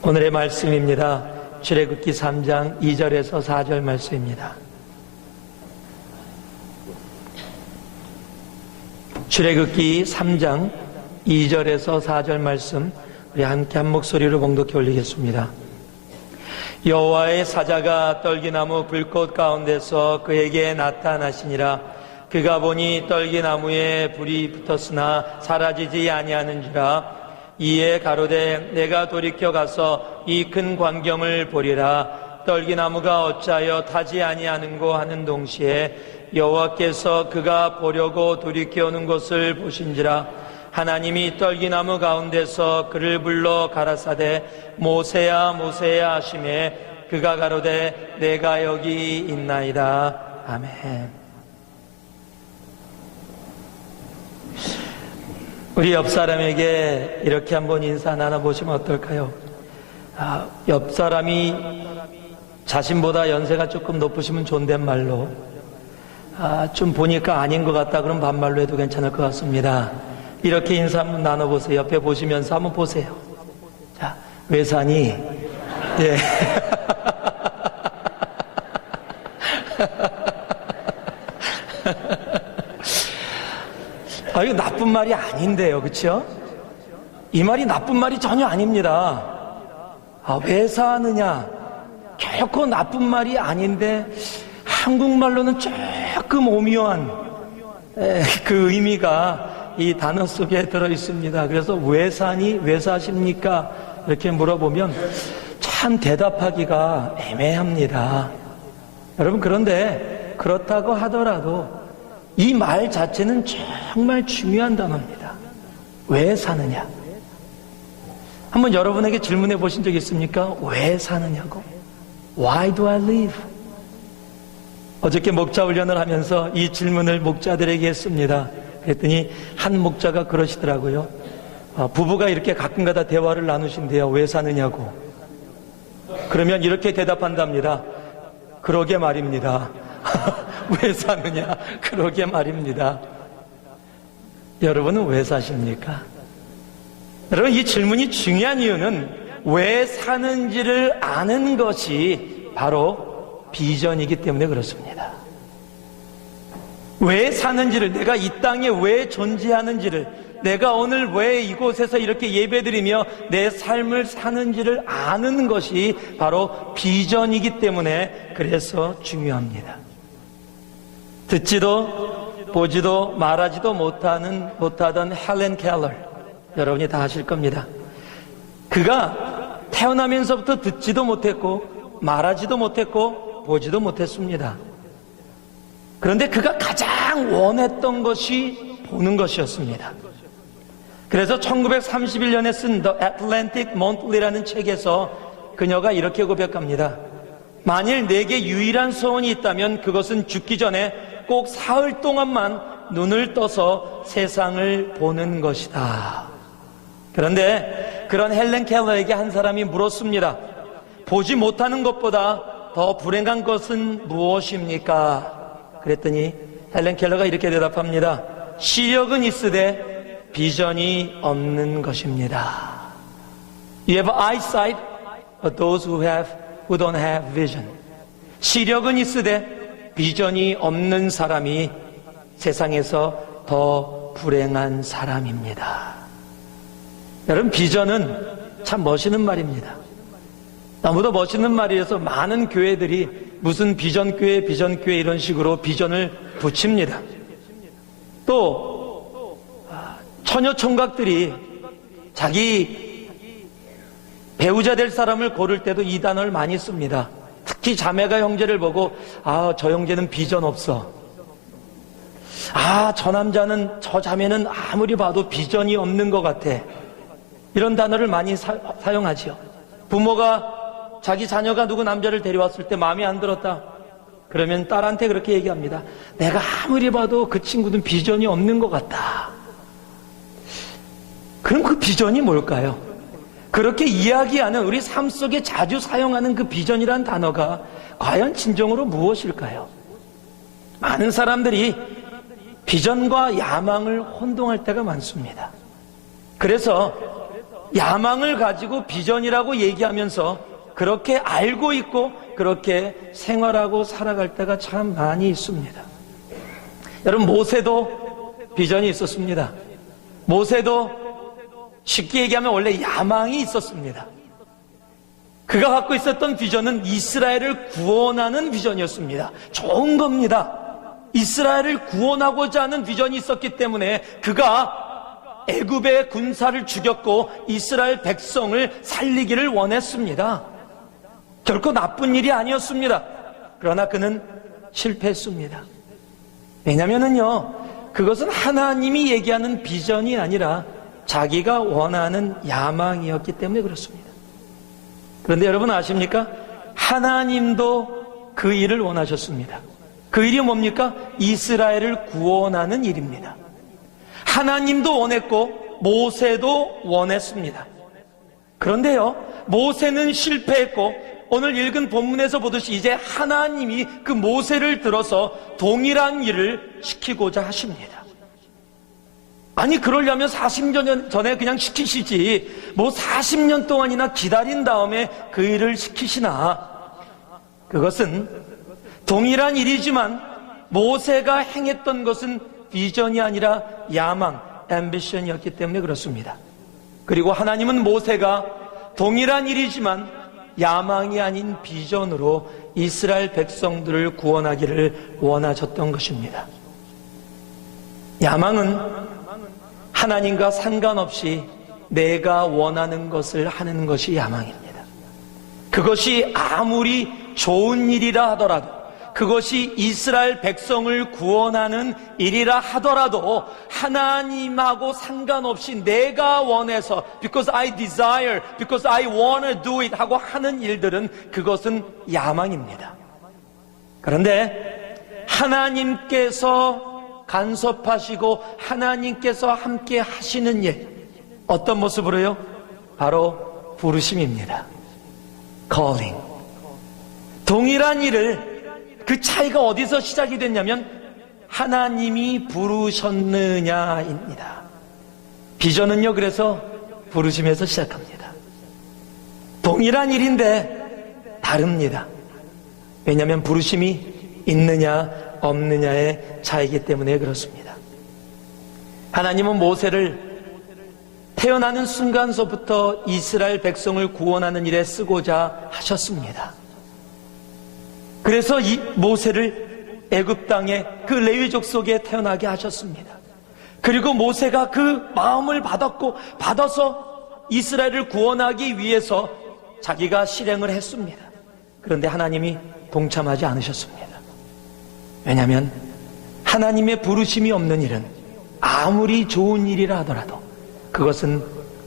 오늘의 말씀입니다. 출애굽기 3장 2절에서 4절 말씀입니다. 출애굽기 3장 2절에서 4절 말씀 우리 함께 한 목소리로 봉독해 올리겠습니다. 여호와의 사자가 떨기나무 불꽃 가운데서 그에게 나타나시니라. 그가 보니 떨기나무에 불이 붙었으나 사라지지 아니하는지라. 이에 가로되 내가 돌이켜 가서 이 큰 광경을 보리라. 떨기나무가 어찌하여 타지 아니하는고 하는 동시에 여호와께서 그가 보려고 돌이켜 오는 것을 보신지라. 하나님이 떨기나무 가운데서 그를 불러 가라사대 모세야 모세야 하시매 그가 가로되 내가 여기 있나이다. 아멘. 우리 옆 사람에게 이렇게 한번 인사 나눠보시면 어떨까요? 옆 사람이 자신보다 연세가 조금 높으시면 존댓말로, 좀 보니까 아닌 것 같다 그럼 반말로 해도 괜찮을 것 같습니다. 이렇게 인사 한번 나눠보세요. 옆에 보시면서 한번 보세요. 자, 왜 사니? 예. 이거 나쁜 말이 아닌데요, 그렇죠? 이 말이 나쁜 말이 전혀 아닙니다. 왜 사느냐? 결코 나쁜 말이 아닌데 한국말로는 조금 오묘한 그 의미가 이 단어 속에 들어 있습니다. 그래서 왜 사니? 왜 사십니까? 이렇게 물어보면 참 대답하기가 애매합니다. 여러분, 그런데 그렇다고 하더라도 이 말 자체는 정말 중요한 단어입니다. 왜 사느냐? 한번 여러분에게 질문해 보신 적 있습니까? 왜 사느냐고? Why do I live? 어저께 목자 훈련을 하면서 이 질문을 목자들에게 했습니다. 그랬더니 한 목자가 그러시더라고요. 부부가 이렇게 가끔가다 대화를 나누신대요. 왜 사느냐고. 그러면 이렇게 대답한답니다. 그러게 말입니다. 왜 사느냐? 그러게 말입니다. 여러분은 왜 사십니까? 여러분, 이 질문이 중요한 이유는 왜 사는지를 아는 것이 바로 비전이기 때문에 그렇습니다. 왜 사는지를, 내가 이 땅에 왜 존재하는지를, 내가 오늘 왜 이곳에서 이렇게 예배드리며 내 삶을 사는지를 아는 것이 바로 비전이기 때문에 그래서 중요합니다. 듣지도 보지도 말하지도 못하던 헬렌 켈러, 여러분이 다 아실 겁니다. 그가 태어나면서부터 듣지도 못했고 말하지도 못했고 보지도 못했습니다. 그런데 그가 가장 원했던 것이 보는 것이었습니다. 그래서 1931년에 쓴 The Atlantic Monthly라는 책에서 그녀가 이렇게 고백합니다. 만일 내게 유일한 소원이 있다면 그것은 죽기 전에 꼭 사흘 동안만 눈을 떠서 세상을 보는 것이다. 그런데 그런 헬렌 켈러에게 한 사람이 물었습니다. 보지 못하는 것보다 더 불행한 것은 무엇입니까? 그랬더니 헬렌 켈러가 이렇게 대답합니다. 시력은 있으되 비전이 없는 것입니다. You have eyesight, but those who don't have vision. 시력은 있으되 비전이 없는 사람이 세상에서 더 불행한 사람입니다. 여러분, 비전은 참 멋있는 말입니다. 너무도 멋있는 말이어서 많은 교회들이 무슨 비전교회 이런 식으로 비전을 붙입니다. 또 처녀 총각들이 자기 배우자 될 사람을 고를 때도 이 단어를 많이 씁니다. 특히 자매가 형제를 보고 저 형제는 비전 없어. 저 남자는, 저 자매는 아무리 봐도 비전이 없는 것 같아. 이런 단어를 많이 사용하죠. 부모가 자기 자녀가 누구 남자를 데려왔을 때 마음에 안 들었다. 그러면 딸한테 그렇게 얘기합니다. 내가 아무리 봐도 그 친구는 비전이 없는 것 같다. 그럼 그 비전이 뭘까요? 그렇게 이야기하는, 우리 삶 속에 자주 사용하는 그 비전이란 단어가 과연 진정으로 무엇일까요? 많은 사람들이 비전과 야망을 혼동할 때가 많습니다. 그래서 야망을 가지고 비전이라고 얘기하면서 그렇게 알고 있고 그렇게 생활하고 살아갈 때가 참 많이 있습니다. 여러분, 모세도 비전이 있었습니다. 모세도 쉽게 얘기하면 원래 야망이 있었습니다. 그가 갖고 있었던 비전은 이스라엘을 구원하는 비전이었습니다. 좋은 겁니다. 이스라엘을 구원하고자 하는 비전이 있었기 때문에 그가 애굽의 군사를 죽였고 이스라엘 백성을 살리기를 원했습니다. 결코 나쁜 일이 아니었습니다. 그러나 그는 실패했습니다. 왜냐면은요, 그것은 하나님이 얘기하는 비전이 아니라 자기가 원하는 야망이었기 때문에 그렇습니다. 그런데 여러분 아십니까? 하나님도 그 일을 원하셨습니다. 그 일이 뭡니까? 이스라엘을 구원하는 일입니다. 하나님도 원했고 모세도 원했습니다. 그런데요, 모세는 실패했고 오늘 읽은 본문에서 보듯이 이제 하나님이 그 모세를 들어서 동일한 일을 시키고자 하십니다. 아니, 그러려면 40년 전에 그냥 시키시지 뭐 40년 동안이나 기다린 다음에 그 일을 시키시나. 그것은 동일한 일이지만 모세가 행했던 것은 비전이 아니라 야망, 앰비션이었기 때문에 그렇습니다. 그리고 하나님은 모세가 동일한 일이지만 야망이 아닌 비전으로 이스라엘 백성들을 구원하기를 원하셨던 것입니다. 야망은 하나님과 상관없이 내가 원하는 것을 하는 것이 야망입니다. 그것이 아무리 좋은 일이라 하더라도, 그것이 이스라엘 백성을 구원하는 일이라 하더라도 하나님하고 상관없이 내가 원해서 because I desire, because I want to do it 하고 하는 일들은 그것은 야망입니다. 그런데 하나님께서 간섭하시고 하나님께서 함께 하시는 일, 어떤 모습으로요? 바로 부르심입니다. calling. 동일한 일을, 그 차이가 어디서 시작이 됐냐면 하나님이 부르셨느냐입니다. 비전은요, 그래서 부르심에서 시작합니다. 동일한 일인데 다릅니다. 왜냐하면 부르심이 있느냐 없느냐의 차이기 때문에 그렇습니다. 하나님은 모세를 태어나는 순간서부터 이스라엘 백성을 구원하는 일에 쓰고자 하셨습니다. 그래서 이 모세를 애굽 땅에 그 레위족 속에 태어나게 하셨습니다. 그리고 모세가 그 마음을 받아서 이스라엘을 구원하기 위해서 자기가 실행을 했습니다. 그런데 하나님이 동참하지 않으셨습니다. 왜냐하면 하나님의 부르심이 없는 일은 아무리 좋은 일이라 하더라도 그것은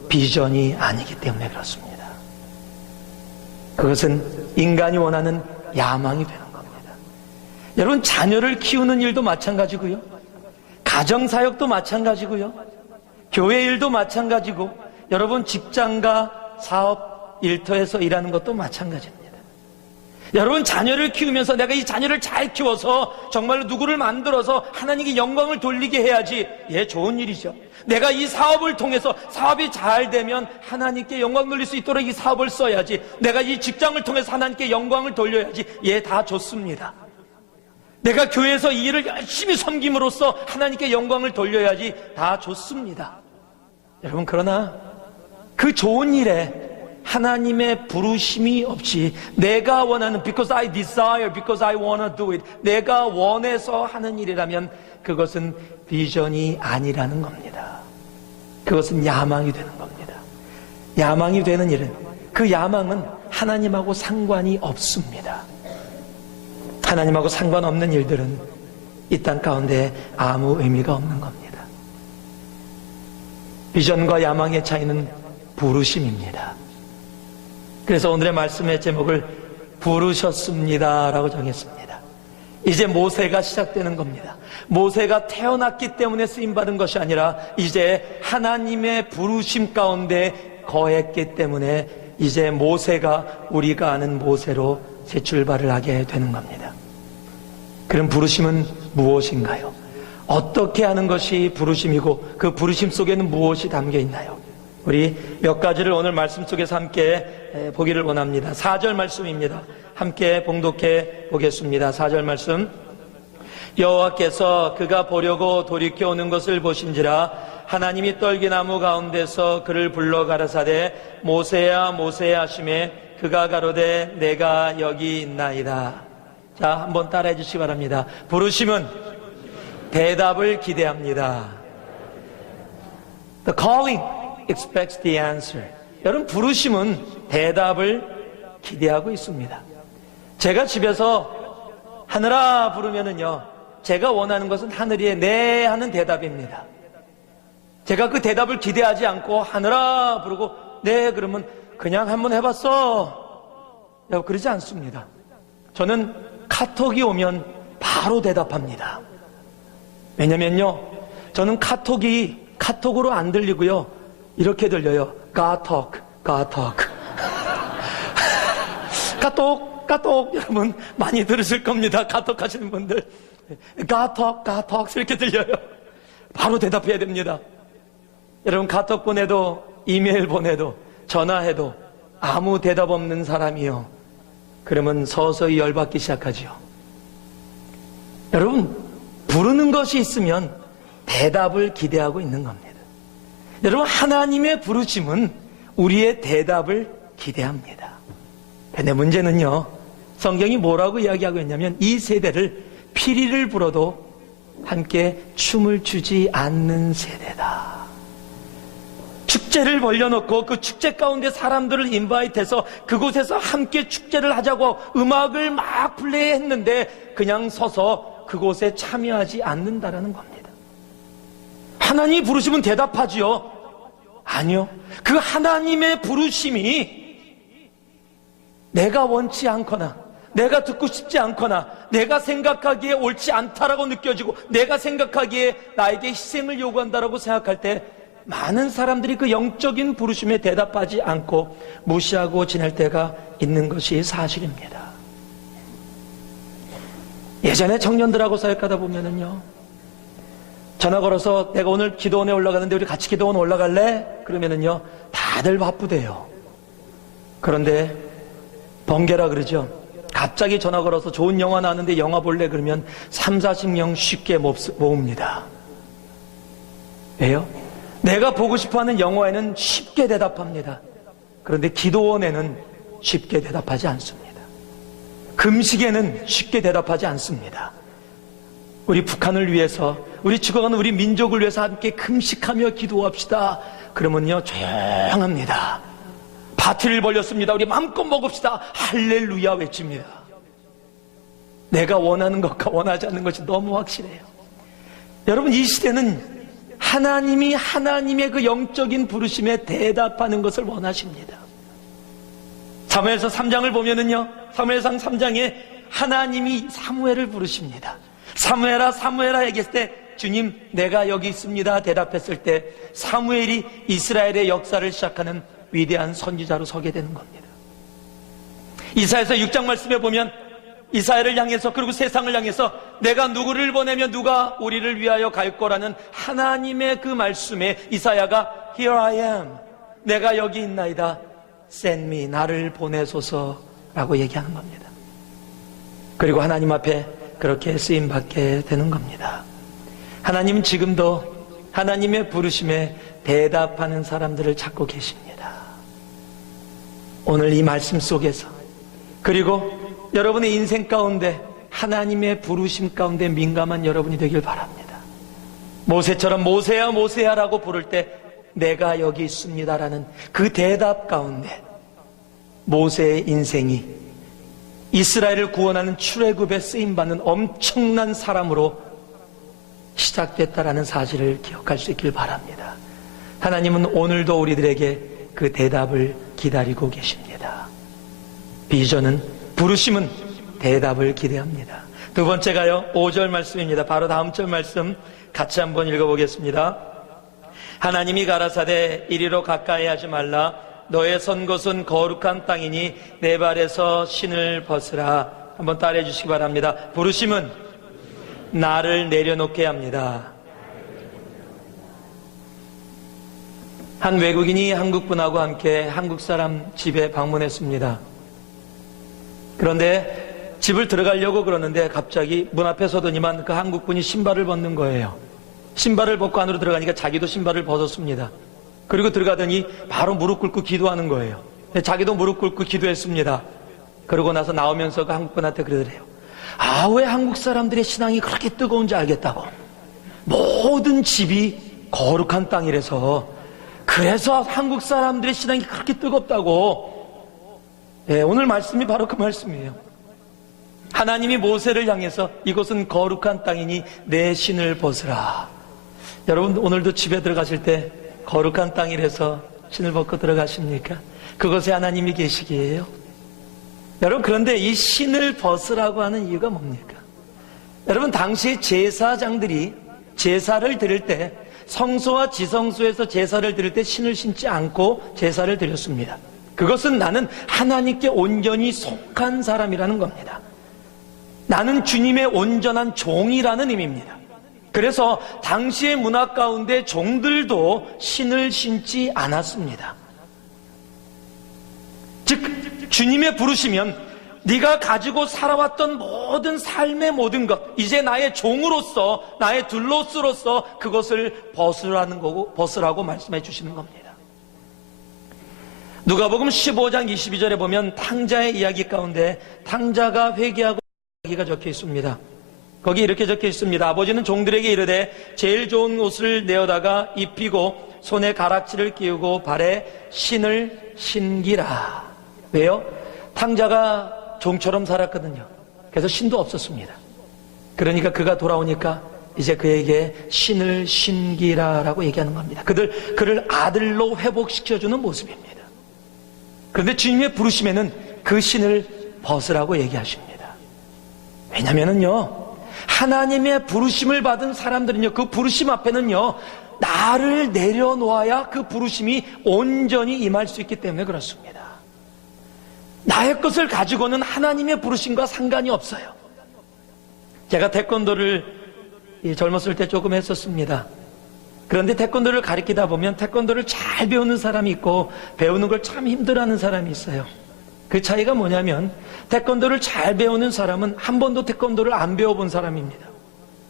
비전이 아니기 때문에 그렇습니다. 그것은 인간이 원하는 야망이 되는 겁니다. 여러분, 자녀를 키우는 일도 마찬가지고요, 가정사역도 마찬가지고요, 교회 일도 마찬가지고, 여러분 직장과 사업 일터에서 일하는 것도 마찬가지입니다. 여러분, 자녀를 키우면서 내가 이 자녀를 잘 키워서 정말로 누구를 만들어서 하나님께 영광을 돌리게 해야지, 예, 좋은 일이죠. 내가 이 사업을 통해서 사업이 잘 되면 하나님께 영광 돌릴 수 있도록 이 사업을 써야지, 내가 이 직장을 통해서 하나님께 영광을 돌려야지, 예, 다 좋습니다. 내가 교회에서 이 일을 열심히 섬김으로써 하나님께 영광을 돌려야지, 다 좋습니다. 여러분, 그러나 그 좋은 일에 하나님의 부르심이 없이 내가 원하는, because I desire, because I want to do it, 내가 원해서 하는 일이라면 그것은 비전이 아니라는 겁니다. 그것은 야망이 되는 겁니다. 야망이 되는 일은, 그 야망은 하나님하고 상관이 없습니다. 하나님하고 상관없는 일들은 이 땅 가운데 아무 의미가 없는 겁니다. 비전과 야망의 차이는 부르심입니다. 그래서 오늘의 말씀의 제목을 부르셨습니다라고 정했습니다. 이제 모세가 시작되는 겁니다. 모세가 태어났기 때문에 쓰임받은 것이 아니라 이제 하나님의 부르심 가운데 거했기 때문에 이제 모세가 우리가 아는 모세로 새 출발을 하게 되는 겁니다. 그럼 부르심은 무엇인가요? 어떻게 하는 것이 부르심이고 그 부르심 속에는 무엇이 담겨 있나요? 우리 몇 가지를 오늘 말씀 속에서 함께 보기를 원합니다. 4절 말씀입니다. 함께 봉독해 보겠습니다. 4절 말씀. 여호와께서 그가 보려고 돌이켜 오는 것을 보신지라 하나님이 떨기나무 가운데서 그를 불러 가라사대 모세야 모세야 하시매 그가 가로되 내가 여기 있나이다. 자, 한번 따라해 주시기 바랍니다. 부르심은 대답을 기대합니다. The calling expects the answer. 여러분, 부르심은 대답을 기대하고 있습니다. 제가 집에서 하늘아 부르면은요, 제가 원하는 것은 하늘이 네 하는 대답입니다. 제가 그 대답을 기대하지 않고 하늘아 부르고 네 그러면 그냥 한번 해봤어 그러지 않습니다. 저는 카톡이 오면 바로 대답합니다. 왜냐면요, 저는 카톡으로 안 들리고요, 이렇게 들려요. 가톡 까똑 여러분 많이 들으실 겁니다. 카톡 하시는 분들 가톡 이렇게 들려요. 바로 대답해야 됩니다. 여러분, 카톡 보내도 이메일 보내도 전화해도 아무 대답 없는 사람이요, 그러면 서서히 열받기 시작하죠. 여러분, 부르는 것이 있으면 대답을 기대하고 있는 겁니다. 여러분, 하나님의 부르심은 우리의 대답을 기대합니다. 근데 문제는요, 성경이 뭐라고 이야기하고 있냐면 이 세대를 피리를 불어도 함께 춤을 추지 않는 세대다. 축제를 벌려놓고 그 축제 가운데 사람들을 인바이트해서 그곳에서 함께 축제를 하자고 음악을 막 플레이했는데 그냥 서서 그곳에 참여하지 않는다라는 겁니다. 하나님이 부르시면 대답하지요? 아니요. 그 하나님의 부르심이 내가 원치 않거나 내가 듣고 싶지 않거나 내가 생각하기에 옳지 않다라고 느껴지고 내가 생각하기에 나에게 희생을 요구한다라고 생각할 때 많은 사람들이 그 영적인 부르심에 대답하지 않고 무시하고 지낼 때가 있는 것이 사실입니다. 예전에 청년들하고 사역하다 보면은요, 전화 걸어서 내가 오늘 기도원에 올라가는데 우리 같이 기도원 올라갈래? 그러면은요, 다들 바쁘대요. 그런데 번개라 그러죠. 갑자기 전화 걸어서 좋은 영화 나왔는데 영화 볼래? 그러면 3, 40명 쉽게 모읍니다. 왜요? 내가 보고 싶어하는 영화에는 쉽게 대답합니다. 그런데 기도원에는 쉽게 대답하지 않습니다. 금식에는 쉽게 대답하지 않습니다. 우리 북한을 위해서, 우리 죽어가는 우리 민족을 위해서 함께 금식하며 기도합시다. 그러면요, 조용합니다. 파티를 벌렸습니다. 우리 마음껏 먹읍시다. 할렐루야 외칩니다. 내가 원하는 것과 원하지 않는 것이 너무 확실해요. 여러분, 이 시대는 하나님이 하나님의 그 영적인 부르심에 대답하는 것을 원하십니다. 사무엘서 3장을 보면은요, 사무엘상 3장에 하나님이 사무엘을 부르십니다. 사무엘아 얘기했을 때 주님 내가 여기 있습니다 대답했을 때 사무엘이 이스라엘의 역사를 시작하는 위대한 선지자로 서게 되는 겁니다. 이사야서 6장 말씀에 보면 이사야를 향해서, 그리고 세상을 향해서 내가 누구를 보내면 누가 우리를 위하여 갈 거라는 하나님의 그 말씀에 이사야가 Here I am, 내가 여기 있나이다, Send me, 나를 보내소서라고 얘기하는 겁니다. 그리고 하나님 앞에 그렇게 쓰임받게 되는 겁니다. 하나님은 지금도 하나님의 부르심에 대답하는 사람들을 찾고 계십니다. 오늘 이 말씀 속에서, 그리고 여러분의 인생 가운데 하나님의 부르심 가운데 민감한 여러분이 되길 바랍니다. 모세처럼 모세야 모세야라고 부를 때 내가 여기 있습니다라는 그 대답 가운데 모세의 인생이 이스라엘을 구원하는 출애굽에 쓰임받는 엄청난 사람으로 시작됐다라는 사실을 기억할 수 있길 바랍니다. 하나님은 오늘도 우리들에게 그 대답을 기다리고 계십니다. 비전은, 부르심은 대답을 기대합니다. 두 번째가요, 5절 말씀입니다. 바로 다음 절 말씀 같이 한번 읽어보겠습니다. 하나님이 가라사대 이리로 가까이 하지 말라, 너의 선 곳은 거룩한 땅이니 내 발에서 신을 벗으라. 한번 따라해 주시기 바랍니다. 부르심은 나를 내려놓게 합니다. 한 외국인이 한국 분하고 함께 한국 사람 집에 방문했습니다. 그런데 집을 들어가려고 그러는데 갑자기 문 앞에 서더니만 그 한국 분이 신발을 벗는 거예요. 신발을 벗고 안으로 들어가니까 자기도 신발을 벗었습니다. 그리고 들어가더니 바로 무릎 꿇고 기도하는 거예요. 자기도 무릎 꿇고 기도했습니다. 그러고 나서 나오면서 그 한국 분한테 그러더래요. 아, 왜 한국 사람들의 신앙이 그렇게 뜨거운지 알겠다고. 모든 집이 거룩한 땅이라서, 그래서 한국 사람들의 신앙이 그렇게 뜨겁다고. 예, 오늘 말씀이 바로 그 말씀이에요. 하나님이 모세를 향해서 이곳은 거룩한 땅이니 내 신을 벗으라. 여러분, 오늘도 집에 들어가실 때 거룩한 땅이라서 신을 벗고 들어가십니까? 그곳에 하나님이 계시기에요. 여러분, 그런데 이 신을 벗으라고 하는 이유가 뭡니까? 여러분, 당시 제사장들이 제사를 드릴 때, 성소와 지성소에서 제사를 드릴 때 신을 신지 않고 제사를 드렸습니다. 그것은 나는 하나님께 온전히 속한 사람이라는 겁니다. 나는 주님의 온전한 종이라는 의미입니다. 그래서 당시의 문화 가운데 종들도 신을 신지 않았습니다. 즉, 주님의 부르시면 네가 가지고 살아왔던 모든 삶의 모든 것, 이제 나의 종으로서, 나의 둘로스로서 그것을 벗으라는 거고, 벗으라고 말씀해 주시는 겁니다. 누가복음 15장 22절에 보면 탕자의 이야기 가운데 탕자가 회개하고 이야기가 적혀 있습니다. 거기 이렇게 적혀 있습니다. 아버지는 종들에게 이르되 제일 좋은 옷을 내어다가 입히고 손에 가락지를 끼우고 발에 신을 신기라. 왜요? 탕자가 종처럼 살았거든요. 그래서 신도 없었습니다. 그러니까 그가 돌아오니까 이제 그에게 신을 신기라라고 얘기하는 겁니다. 그를 아들로 회복시켜주는 모습입니다. 그런데 주님의 부르심에는 그 신을 벗으라고 얘기하십니다. 왜냐면은요, 하나님의 부르심을 받은 사람들은요, 그 부르심 앞에는요, 나를 내려놓아야 그 부르심이 온전히 임할 수 있기 때문에 그렇습니다. 나의 것을 가지고는 하나님의 부르심과 상관이 없어요. 제가 태권도를 젊었을 때 조금 했었습니다. 그런데 태권도를 가르치다 보면 태권도를 잘 배우는 사람이 있고 배우는 걸 참 힘들어하는 사람이 있어요. 그 차이가 뭐냐면 태권도를 잘 배우는 사람은 한 번도 태권도를 안 배워본 사람입니다.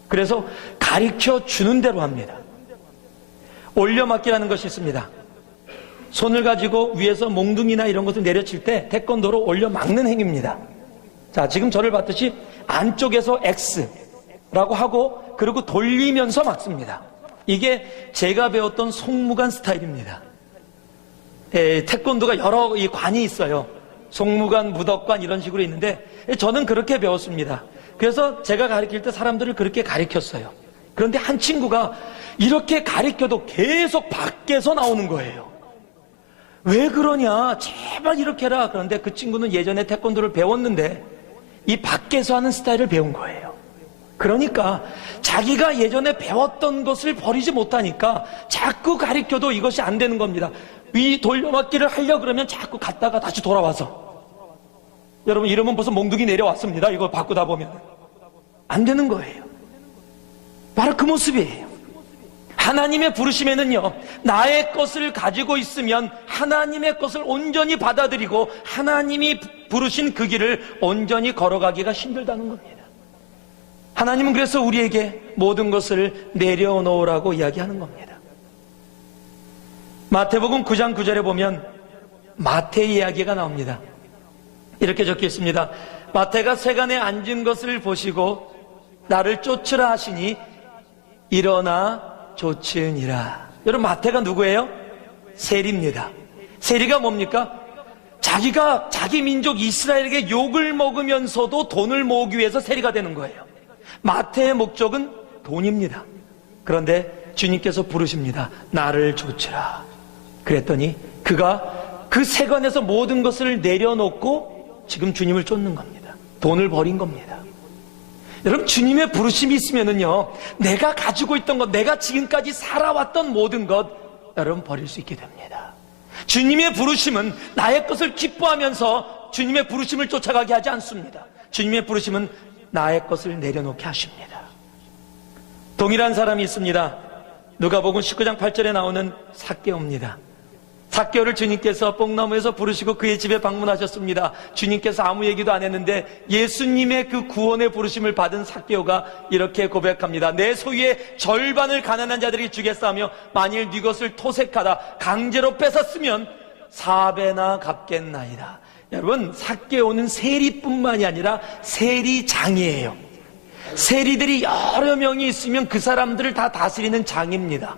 그래서 가르쳐 주는 대로 합니다. 올려막기라는 것이 있습니다. 손을 가지고 위에서 몽둥이나 이런 것을 내려칠 때 태권도로 올려막는 행위입니다. 자, 지금 저를 봤듯이 안쪽에서 X라고 하고 그리고 돌리면서 막습니다. 이게 제가 배웠던 송무관 스타일입니다. 태권도가 여러 관이 있어요. 송무관, 무덕관 이런 식으로 있는데 저는 그렇게 배웠습니다. 그래서 제가 가르칠 때 사람들을 그렇게 가르쳤어요. 그런데 한 친구가 이렇게 가르쳐도 계속 밖에서 나오는 거예요. 왜 그러냐? 제발 이렇게 해라. 그런데 그 친구는 예전에 태권도를 배웠는데 이 밖에서 하는 스타일을 배운 거예요. 그러니까 자기가 예전에 배웠던 것을 버리지 못하니까 자꾸 가르쳐도 이것이 안 되는 겁니다. 위 돌려막기를 하려고 그러면 자꾸 갔다가 다시 돌아와서, 여러분 이러면 벌써 몽둥이 내려왔습니다. 이거 바꾸다 보면 안 되는 거예요. 바로 그 모습이에요. 하나님의 부르심에는요, 나의 것을 가지고 있으면 하나님의 것을 온전히 받아들이고 하나님이 부르신 그 길을 온전히 걸어가기가 힘들다는 겁니다. 하나님은 그래서 우리에게 모든 것을 내려놓으라고 이야기하는 겁니다. 마태복음 9장 9절에 보면 마태의 이야기가 나옵니다. 이렇게 적혀 있습니다. 마태가 세간에 앉은 것을 보시고 나를 쫓으라 하시니 일어나 쫓으니라. 여러분, 마태가 누구예요? 세리입니다. 세리가 뭡니까? 자기가 자기 민족 이스라엘에게 욕을 먹으면서도 돈을 모으기 위해서 세리가 되는 거예요. 마태의 목적은 돈입니다. 그런데 주님께서 부르십니다. 나를 쫓으라. 그랬더니 그가 그 세간에서 모든 것을 내려놓고 지금 주님을 쫓는 겁니다. 돈을 버린 겁니다. 여러분, 주님의 부르심이 있으면은요, 내가 가지고 있던 것, 내가 지금까지 살아왔던 모든 것, 여러분 버릴 수 있게 됩니다. 주님의 부르심은 나의 것을 기뻐하면서 주님의 부르심을 쫓아가게 하지 않습니다. 주님의 부르심은 나의 것을 내려놓게 하십니다. 동일한 사람이 있습니다. 누가복음 19장 8절에 나오는 삭개오입니다. 삭개오를 주님께서 뽕나무에서 부르시고 그의 집에 방문하셨습니다. 주님께서 아무 얘기도 안 했는데 예수님의 그 구원의 부르심을 받은 삭개오가 이렇게 고백합니다. 내 소유의 절반을 가난한 자들에게 주겠사 하며 만일 네 것을 토색하다 강제로 뺏었으면 4배나 갚겠나이다. 여러분, 삭개오는 세리뿐만이 아니라 세리장이에요. 세리들이 여러 명이 있으면 그 사람들을 다 다스리는 장입니다.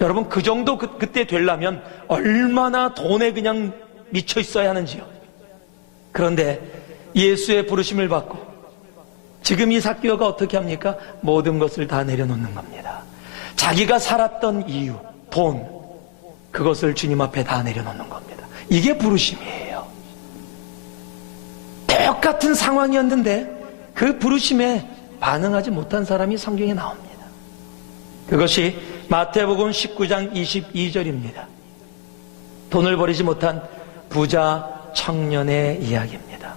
여러분, 그 정도 그때 되려면 얼마나 돈에 그냥 미쳐 있어야 하는지요. 그런데 예수의 부르심을 받고 지금 이 삭개오가 어떻게 합니까? 모든 것을 다 내려놓는 겁니다. 자기가 살았던 이유, 돈, 그것을 주님 앞에 다 내려놓는 겁니다. 이게 부르심이에요. 똑같은 상황이었는데 그 부르심에 반응하지 못한 사람이 성경에 나옵니다. 그것이 마태복음 19장 22절입니다. 돈을 버리지 못한 부자 청년의 이야기입니다.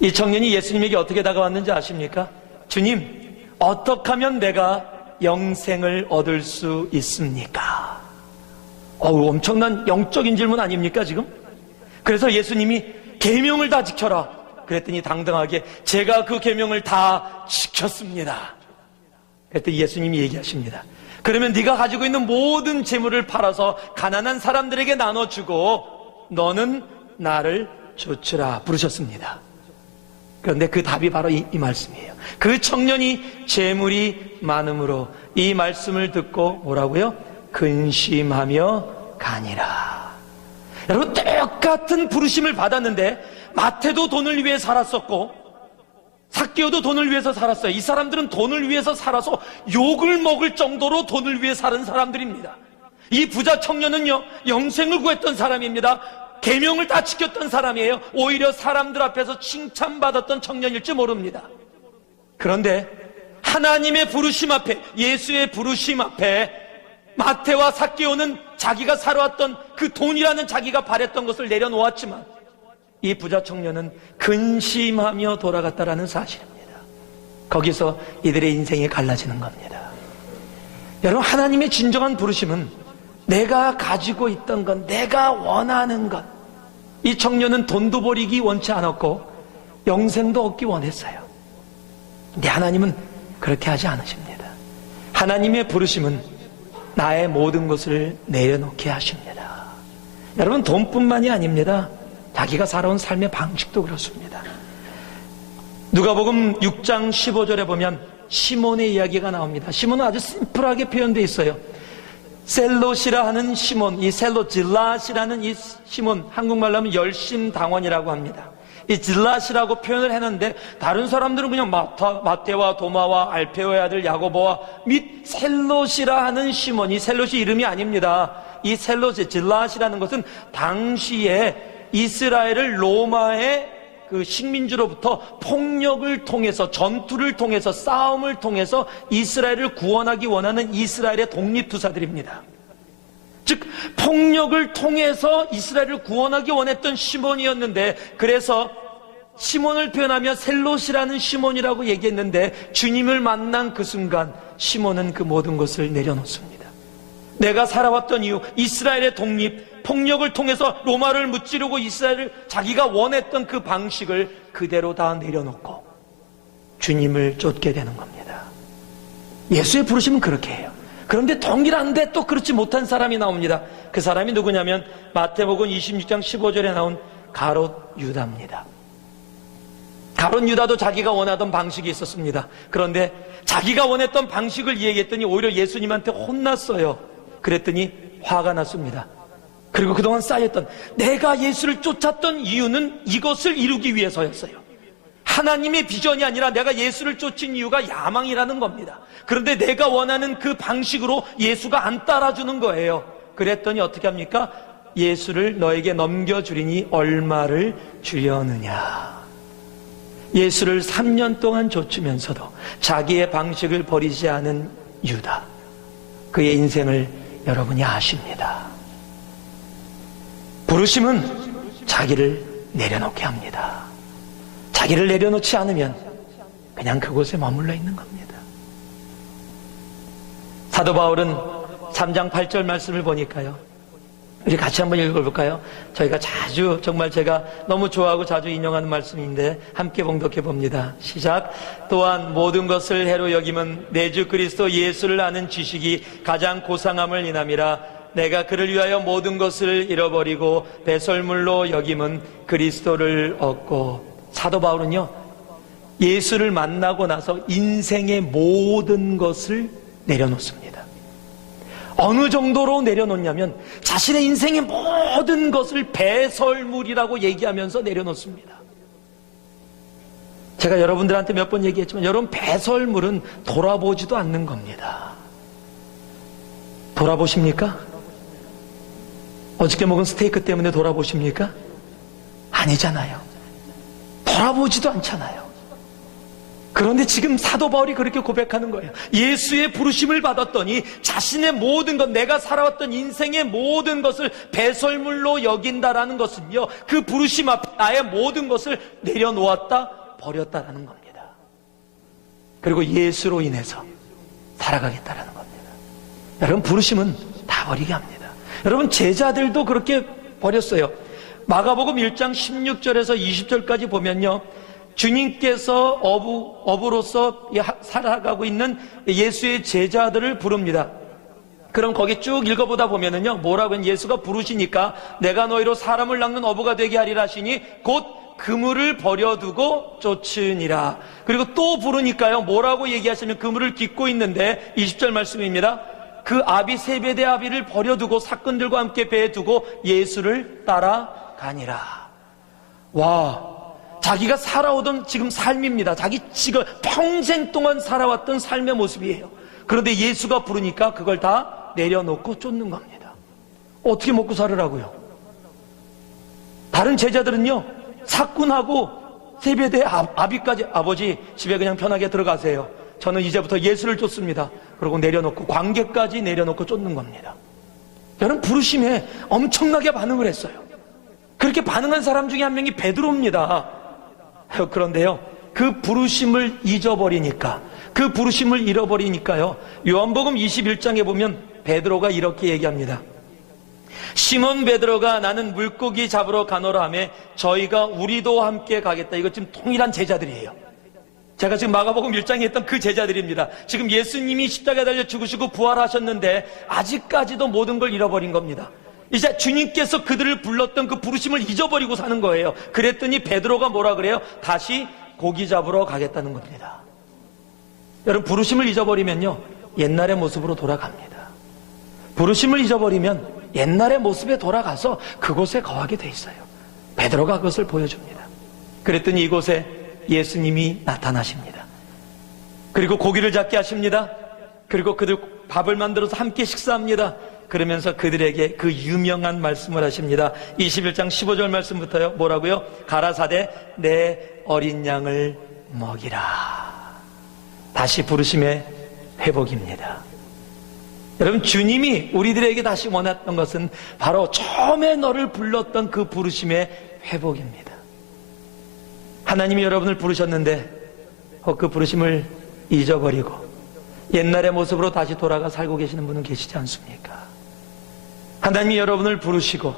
이 청년이 예수님에게 어떻게 다가왔는지 아십니까? 주님, 어떻게 하면 내가 영생을 얻을 수 있습니까? 엄청난 영적인 질문 아닙니까 지금? 그래서 예수님이 계명을 다 지켜라 그랬더니 당당하게 제가 그 계명을 다 지켰습니다. 그랬더니 예수님이 얘기하십니다. 그러면 네가 가지고 있는 모든 재물을 팔아서 가난한 사람들에게 나눠주고 너는 나를 좇으라 부르셨습니다. 그런데 그 답이 바로 이 말씀이에요. 그 청년이 재물이 많음으로 이 말씀을 듣고 뭐라고요? 근심하며 가니라. 여러분, 똑같은 부르심을 받았는데 마태도 돈을 위해 살았었고 삭개오도 돈을 위해서 살았어요. 이 사람들은 돈을 위해서 살아서 욕을 먹을 정도로 돈을 위해 사는 사람들입니다. 이 부자 청년은요, 영생을 구했던 사람입니다. 계명을 다 지켰던 사람이에요. 오히려 사람들 앞에서 칭찬받았던 청년일지 모릅니다. 그런데 하나님의 부르심 앞에, 예수의 부르심 앞에 마태와 삭개오는 자기가 살아왔던 그 돈이라는 자기가 바랬던 것을 내려놓았지만 이 부자 청년은 근심하며 돌아갔다라는 사실입니다. 거기서 이들의 인생이 갈라지는 겁니다. 여러분, 하나님의 진정한 부르심은 내가 가지고 있던 것, 내가 원하는 것. 이 청년은 돈도 버리기 원치 않았고 영생도 얻기 원했어요. 근데 하나님은 그렇게 하지 않으십니다. 하나님의 부르심은 나의 모든 것을 내려놓게 하십니다. 여러분, 돈뿐만이 아닙니다. 자기가 살아온 삶의 방식도 그렇습니다. 누가복음 6장 15절에 보면 시몬의 이야기가 나옵니다. 시몬은 아주 심플하게 표현되어 있어요. 셀롯이라 하는 시몬, 이 셀롯, 질랏이라는 이 시몬, 한국말로 하면 열심당원이라고 합니다. 이 질랏이라고 표현을 했는데 다른 사람들은 그냥 마태와 도마와 알페오의 아들 야고보와 및 셀롯이라 하는 시몬, 이 셀롯이 이름이 아닙니다. 이 셀롯의 질랏이라는 것은 당시에 이스라엘을 로마의 그 식민지로부터 폭력을 통해서, 전투를 통해서, 싸움을 통해서 이스라엘을 구원하기 원하는 이스라엘의 독립투사들입니다. 즉 폭력을 통해서 이스라엘을 구원하기 원했던 시몬이었는데, 그래서 시몬을 표현하며 셀롯이라는 시몬이라고 얘기했는데, 주님을 만난 그 순간 시몬은 그 모든 것을 내려놓습니다. 내가 살아왔던 이유, 이스라엘의 독립, 폭력을 통해서 로마를 무찌르고 이스라엘을 자기가 원했던 그 방식을 그대로 다 내려놓고 주님을 쫓게 되는 겁니다. 예수의 부르심은 그렇게 해요. 그런데 동일한데 또 그렇지 못한 사람이 나옵니다. 그 사람이 누구냐면 마태복음 26장 15절에 나온 가롯 유다입니다. 가롯 유다도 자기가 원하던 방식이 있었습니다. 그런데 자기가 원했던 방식을 얘기했더니 오히려 예수님한테 혼났어요. 그랬더니 화가 났습니다. 그리고 그동안 쌓였던, 내가 예수를 쫓았던 이유는 이것을 이루기 위해서였어요. 하나님의 비전이 아니라 내가 예수를 쫓은 이유가 야망이라는 겁니다. 그런데 내가 원하는 그 방식으로 예수가 안 따라주는 거예요. 그랬더니 어떻게 합니까? 예수를 너에게 넘겨주리니 얼마를 주려느냐. 예수를 3년 동안 쫓으면서도 자기의 방식을 버리지 않은 유다, 그의 인생을 여러분이 아십니다. 부르심은 자기를 내려놓게 합니다. 자기를 내려놓지 않으면 그냥 그곳에 머물러 있는 겁니다. 사도 바울은 3장 8절 말씀을 보니까요, 우리 같이 한번 읽어볼까요? 저희가 자주, 정말 제가 너무 좋아하고 자주 인용하는 말씀인데 함께 봉독해 봅니다. 시작. 또한 모든 것을 해로 여김은 내 주 그리스도 예수를 아는 지식이 가장 고상함을 인함이라. 내가 그를 위하여 모든 것을 잃어버리고 배설물로 여김은 그리스도를 얻고. 사도 바울은요, 예수를 만나고 나서 인생의 모든 것을 내려놓습니다. 어느 정도로 내려놓냐면 자신의 인생의 모든 것을 배설물이라고 얘기하면서 내려놓습니다. 제가 여러분들한테 몇 번 얘기했지만, 여러분, 배설물은 돌아보지도 않는 겁니다. 돌아보십니까? 어저께 먹은 스테이크 때문에 돌아보십니까? 아니잖아요. 돌아보지도 않잖아요. 그런데 지금 사도 바울이 그렇게 고백하는 거예요. 예수의 부르심을 받았더니 자신의 모든 것, 내가 살아왔던 인생의 모든 것을 배설물로 여긴다라는 것은요, 그 부르심 앞에 나의 모든 것을 내려놓았다, 버렸다라는 겁니다. 그리고 예수로 인해서 살아가겠다라는 겁니다. 여러분, 부르심은 다 버리게 합니다. 여러분, 제자들도 그렇게 버렸어요. 마가복음 1장 16절에서 20절까지 보면요, 주님께서 어부로서 살아가고 있는 예수의 제자들을 부릅니다. 그럼 거기 쭉 읽어보다 보면은요, 뭐라고 예수가 부르시니까 내가 너희로 사람을 낚는 어부가 되게 하리라 하시니 곧 그물을 버려두고 쫓으니라. 그리고 또 부르니까요, 뭐라고 얘기하시면 그물을 깃고 있는데 20절 말씀입니다. 그 아비 세베대 아비를 버려두고 사꾼들과 함께 배에 두고 예수를 따라가니라. 와, 자기가 살아오던 지금 삶입니다. 자기 지금 평생 동안 살아왔던 삶의 모습이에요. 그런데 예수가 부르니까 그걸 다 내려놓고 쫓는 겁니다. 어떻게 먹고 살으라고요? 다른 제자들은요, 사꾼하고 세베대 아비까지, 아버지 집에 그냥 편하게 들어가세요, 저는 이제부터 예수를 쫓습니다, 그리고 내려놓고 관계까지 내려놓고 쫓는 겁니다. 여러분, 부르심에 엄청나게 반응을 했어요. 그렇게 반응한 사람 중에 한 명이 베드로입니다. 그런데요, 그 부르심을 잊어버리니까, 그 부르심을 잃어버리니까요, 요한복음 21장에 보면 베드로가 이렇게 얘기합니다. 시몬 베드로가 나는 물고기 잡으러 가노라 하며 저희가 우리도 함께 가겠다. 이거 지금 통일한 제자들이에요. 제가 지금 마가복음 1장에 했던 그 제자들입니다. 지금 예수님이 십자가에 달려 죽으시고 부활하셨는데 아직까지도 모든 걸 잃어버린 겁니다. 이제 주님께서 그들을 불렀던 그 부르심을 잊어버리고 사는 거예요. 그랬더니 베드로가 뭐라 그래요? 다시 고기 잡으러 가겠다는 겁니다. 여러분, 부르심을 잊어버리면요, 옛날의 모습으로 돌아갑니다. 부르심을 잊어버리면 옛날의 모습에 돌아가서 그곳에 거하게 돼 있어요. 베드로가 그것을 보여줍니다. 그랬더니 이곳에 예수님이 나타나십니다. 그리고 고기를 잡게 하십니다. 그리고 그들 밥을 만들어서 함께 식사합니다. 그러면서 그들에게 그 유명한 말씀을 하십니다. 21장 15절 말씀부터요, 뭐라고요? 가라사대 내 어린 양을 먹이라. 다시 부르심의 회복입니다. 여러분, 주님이 우리들에게 다시 원했던 것은 바로 처음에 너를 불렀던 그 부르심의 회복입니다. 하나님이 여러분을 부르셨는데 그 부르심을 잊어버리고 옛날의 모습으로 다시 돌아가 살고 계시는 분은 계시지 않습니까? 하나님이 여러분을 부르시고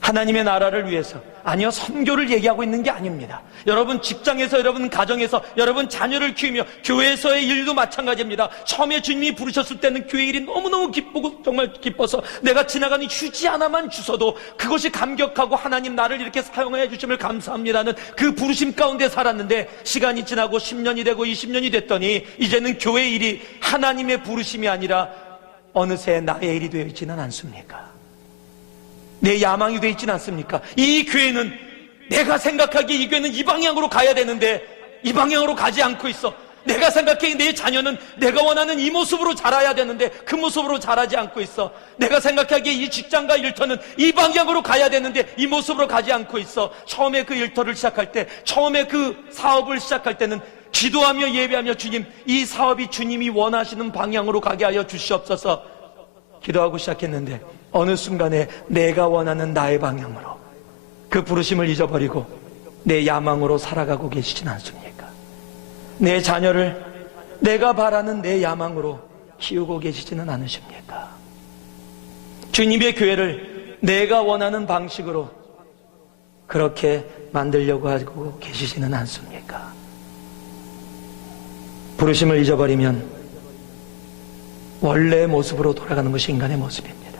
하나님의 나라를 위해서, 아니요, 선교를 얘기하고 있는 게 아닙니다. 여러분 직장에서, 여러분 가정에서, 여러분 자녀를 키우며 교회에서의 일도 마찬가지입니다. 처음에 주님이 부르셨을 때는 교회 일이 너무너무 기쁘고 정말 기뻐서 내가 지나가는 휴지 하나만 주셔도 그것이 감격하고 하나님 나를 이렇게 사용해 주심을 감사합니다는 그 부르심 가운데 살았는데, 시간이 지나고 10년이 되고 20년이 됐더니 이제는 교회 일이 하나님의 부르심이 아니라 어느새 나의 일이 되어 있지는 않습니까? 내 야망이 되어 있지는 않습니까? 이 교회는, 내가 생각하기에 이 교회는 이 방향으로 가야 되는데 이 방향으로 가지 않고 있어. 내가 생각하기에 내 자녀는 내가 원하는 이 모습으로 자라야 되는데 그 모습으로 자라지 않고 있어. 내가 생각하기에 이 직장과 일터는 이 방향으로 가야 되는데 이 모습으로 가지 않고 있어. 처음에 그 일터를 시작할 때, 처음에 그 사업을 시작할 때는 기도하며 예배하며, 주님, 이 사업이 주님이 원하시는 방향으로 가게 하여 주시옵소서 기도하고 시작했는데, 어느 순간에 내가 원하는 나의 방향으로, 그 부르심을 잊어버리고 내 야망으로 살아가고 계시진 않습니까? 내 자녀를 내가 바라는 내 야망으로 키우고 계시지는 않으십니까? 주님의 교회를 내가 원하는 방식으로 그렇게 만들려고 하고 계시지는 않습니까? 부르심을 잊어버리면 원래의 모습으로 돌아가는 것이 인간의 모습입니다.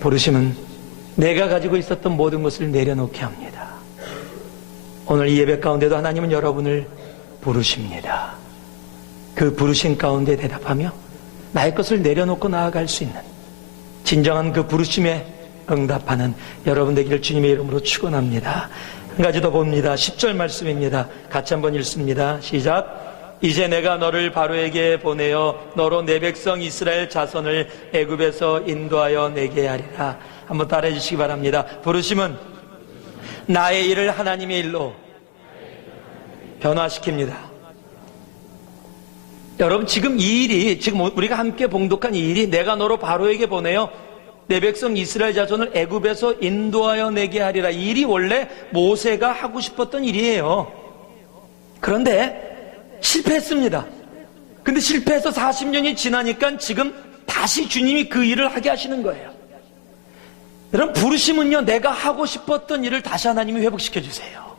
부르심은 내가 가지고 있었던 모든 것을 내려놓게 합니다. 오늘 이 예배 가운데도 하나님은 여러분을 부르십니다. 그 부르심 가운데 대답하며 나의 것을 내려놓고 나아갈 수 있는 진정한 그 부르심에 응답하는 여러분 되기를 주님의 이름으로 축원합니다. 한 가지 더 봅니다. 10절 말씀입니다. 같이 한번 읽습니다. 시작. 이제 내가 너를 바로에게 보내어 너로 내 백성 이스라엘 자손을 애굽에서 인도하여 내게 하리라. 한번 따라해 주시기 바랍니다. 부르심은 나의 일을 하나님의 일로 변화시킵니다. 여러분, 지금 이 일이, 지금 우리가 함께 봉독한 이 일이 내가 너로 바로에게 보내어 내 백성 이스라엘 자손을 애굽에서 인도하여 내게 하리라. 이 일이 원래 모세가 하고 싶었던 일이에요. 그런데 실패했습니다. 근데 실패해서 40년이 지나니까 지금 다시 주님이 그 일을 하게 하시는 거예요. 여러분, 부르심은요, 내가 하고 싶었던 일을 다시 하나님이 회복시켜 주세요.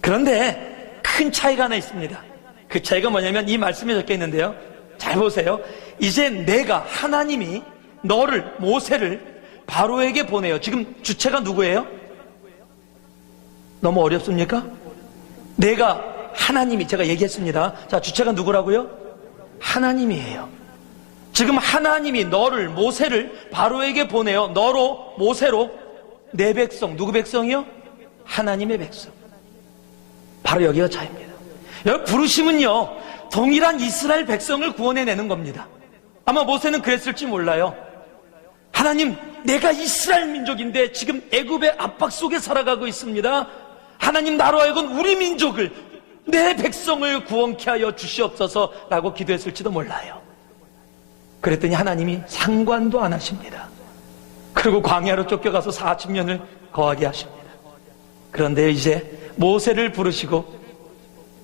그런데 큰 차이가 하나 있습니다. 그 차이가 뭐냐면 이 말씀에 적혀 있는데요. 잘 보세요. 이제 내가, 하나님이 너를, 모세를 바로에게 보내요. 지금 주체가 누구예요? 너무 어렵습니까? 내가, 하나님이, 제가 얘기했습니다. 자, 주체가 누구라고요? 하나님이에요. 지금 하나님이 너를, 모세를 바로에게 보내요. 너로, 모세로 내 백성, 누구 백성이요? 하나님의 백성. 바로 여기가 차이입니다. 여러분, 부르심은요, 동일한 이스라엘 백성을 구원해내는 겁니다. 아마 모세는 그랬을지 몰라요. 하나님, 내가 이스라엘 민족인데 지금 애굽의 압박 속에 살아가고 있습니다. 하나님, 나로 하여금 우리 민족을, 내 백성을 구원케 하여 주시옵소서 라고 기도했을지도 몰라요. 그랬더니 하나님이 상관도 안 하십니다. 그리고 광야로 쫓겨가서 40년을 거하게 하십니다. 그런데 이제 모세를 부르시고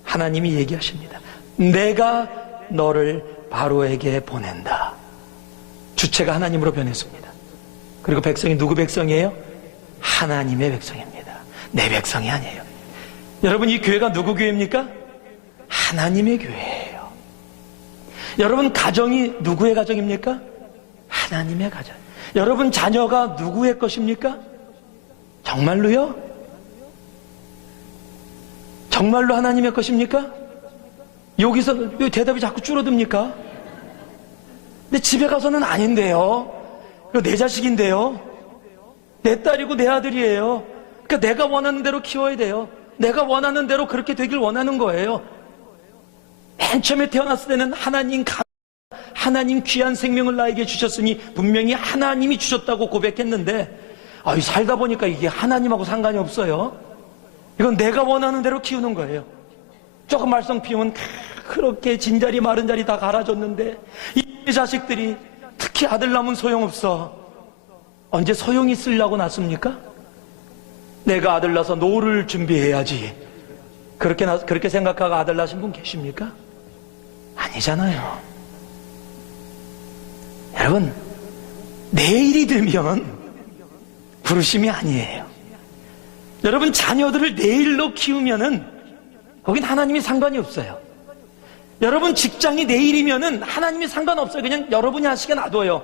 하나님이 얘기하십니다. 내가 너를 바로에게 보낸다. 주체가 하나님으로 변했습니다. 그리고 백성이 누구 백성이에요? 하나님의 백성입니다. 내 백성이 아니에요. 여러분, 이 교회가 누구 교회입니까? 하나님의 교회예요. 여러분, 가정이 누구의 가정입니까? 하나님의 가정. 여러분, 자녀가 누구의 것입니까? 정말로요? 정말로 하나님의 것입니까? 여기서 왜 대답이 자꾸 줄어듭니까? 근데 집에 가서는 아닌데요. 이거 내 자식인데요. 내 딸이고 내 아들이에요. 그러니까 내가 원하는 대로 키워야 돼요. 내가 원하는 대로 그렇게 되길 원하는 거예요. 맨 처음에 태어났을 때는 하나님 귀한 생명을 나에게 주셨으니 분명히 하나님이 주셨다고 고백했는데, 살다 보니까 이게 하나님하고 상관이 없어요. 이건 내가 원하는 대로 키우는 거예요. 조금 말썽 피우면 그렇게 진자리 마른 자리 다 갈아줬는데 이 자식들이, 특히 아들 낳으면 소용없어. 언제 소용 있으려고 낳습니까? 내가 아들 낳아서 노를 준비해야지. 그렇게 생각하고 아들 낳으신 분 계십니까? 아니잖아요. 여러분, 내일이 들면 부르심이 아니에요. 여러분, 자녀들을 내일로 키우면은 거긴 하나님이 상관이 없어요. 여러분, 직장이 내일이면은 하나님이 상관없어요. 그냥 여러분이 하시게 놔둬요.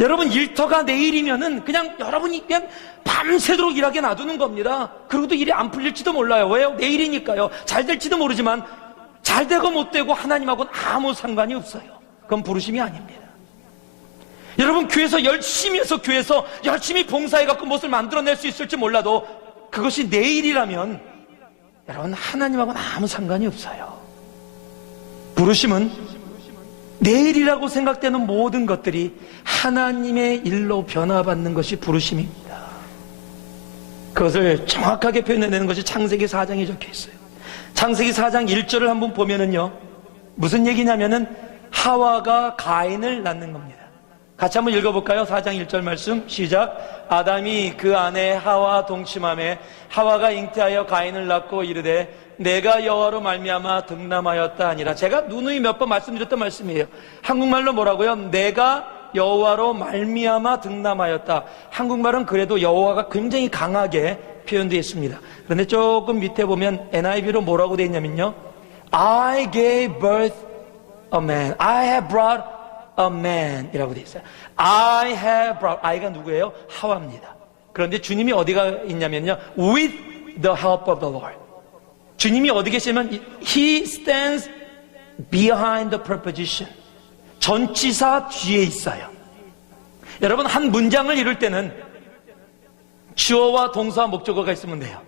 여러분, 일터가 내일이면은 그냥 여러분이 그냥 밤새도록 일하게 놔두는 겁니다. 그러고도 일이 안 풀릴지도 몰라요. 왜요? 내일이니까요. 잘 될지도 모르지만 잘 되고 못 되고 하나님하고는 아무 상관이 없어요. 그건 부르심이 아닙니다. 여러분, 교회에서 열심히 해서 교회에서 열심히 봉사해갖고 무엇을 만들어낼 수 있을지 몰라도 그것이 내일이라면 여러분, 하나님하고는 아무 상관이 없어요. 부르심은 내일이라고 생각되는 모든 것들이 하나님의 일로 변화받는 것이 부르심입니다. 그것을 정확하게 표현해내는 것이 창세기 4장에 적혀 있어요. 창세기 4장 1절을 한번 보면은요, 무슨 얘기냐면은 하와가 가인을 낳는 겁니다. 같이 한번 읽어볼까요? 4장 1절 말씀 시작. 아담이 그 아내 하와 동침하매 하와가 잉태하여 가인을 낳고 이르되 내가 여호와로 말미암아 득남하였다 하니라. 제가 누누이 몇 번 말씀드렸던 말씀이에요. 한국말로 뭐라고요? 내가 여호와로 말미암아 득남하였다. 한국말은 그래도 여호와가 굉장히 강하게 표현되어 있습니다. 그런데 조금 밑에 보면 NIV로 뭐라고 되어 있냐면요, I gave birth a man. I have brought a man 이라고 되어 있어요. I have brought. I가 누구예요? 하와입니다. 그런데 주님이 어디가 있냐면요, with the help of the Lord. 주님이 어디 계시면 He stands behind the preposition. 전치사 뒤에 있어요. 여러분, 한 문장을 이룰 때는 주어와 동사와 목적어가 있으면 돼요.